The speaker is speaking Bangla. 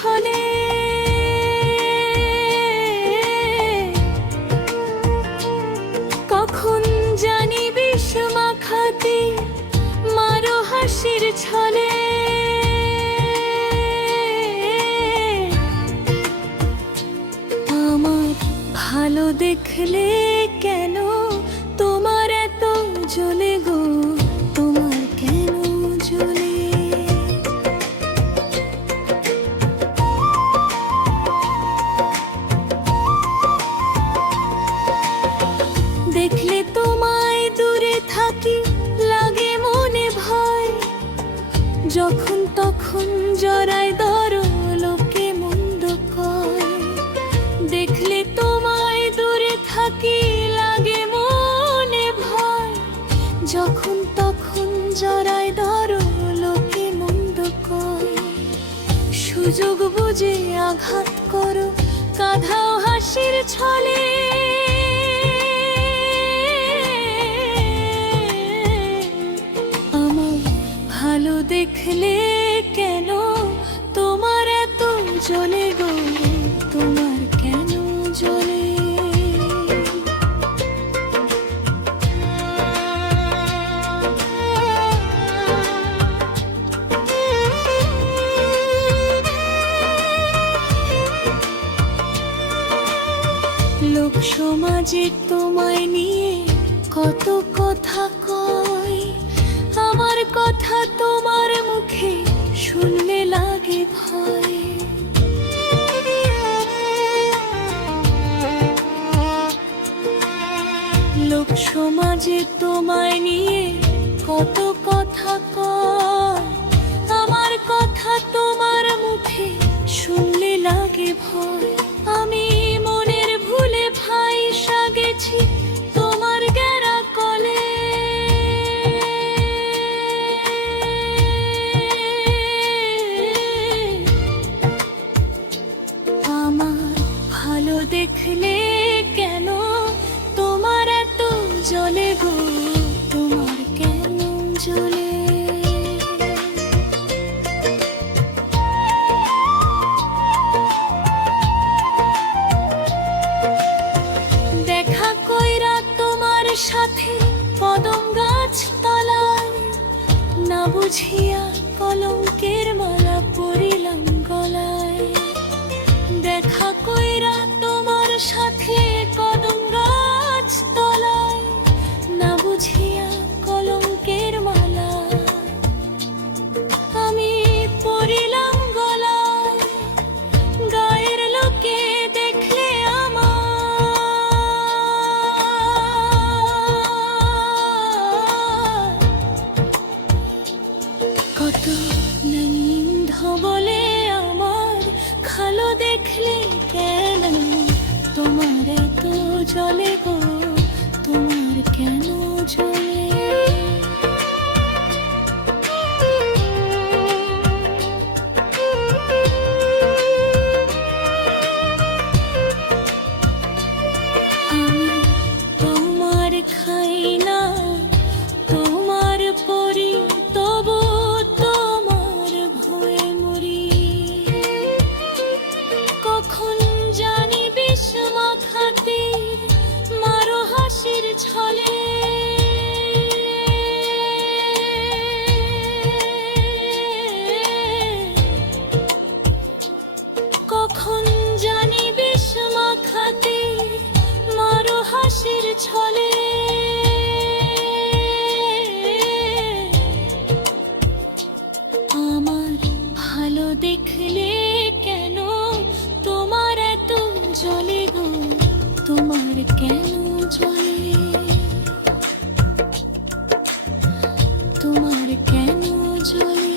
ছলে কখন জানি বিষ মাখাতে মারো হাসির ছলে আমার ভালো দেখলে কেন তোমার এত জ্বলে গো তোমার কেন জ্বলে দেখলে তোমায় দূরে থাকি লাগে মনে ভয় যখন তখন জড়ায় ধরো লোকে মন্দ কয় দেখলে তোমায় দূরে থাকি লাগে মনে ভয় যখন তখন জড়ায় ধরো লোকে মন্দ কয় সুযোগ বুঝে আঘাত করো কাঁধাও হাসির ছলে ভালো দেখলে কেন তোমার এত জ্বলে গো তোমার কেন জ্বলে লোক সমাজে তোমায় নিয়ে কত কথা কয় আমার কথা তোমার মুখে শুনলে লাগে ভয় লোক সমাজে তোমায় নিয়ে কত কথা কয় আমার কথা তোমার মুখে শুনলে লাগে ভয় আমি মনের ভুলে ভাইসা গেছি তোমার গেরা কলে ভালো দেখলে কেন তোমার এত জ্বলে গো তোমার কেন জ্বলে দেখা কইরা তোমার সাথে কদম গাছ তলায় না বুঝিয়া কলঙ্কের মালা পরিলাম গলায় দেখা কইরা তোমার সাথে কদম গাছ তলায় না বুঝিয়া কলঙ্কের মালা আমি পরিলাম গলায় গায়ের লোকে দেখলে আমার কত নিন্ধ বলে আমার খালো দেখলে কেন তোমার এত জ্বলে গো তোমার কেন জ্বলে আমি তোমার খাই না তোমার পরি তবু তোমার ভয়ে মরি কখন জানি বিষ মাখাতে মারো হাসির ছলে কখন জানি বিষ মাখাতে মারো হাসির ছলে আমার ভালো দেখলে কেন তোমার এত জ্বলে গো তোমার কেন জ্বলে তোমার কেন জ্বলে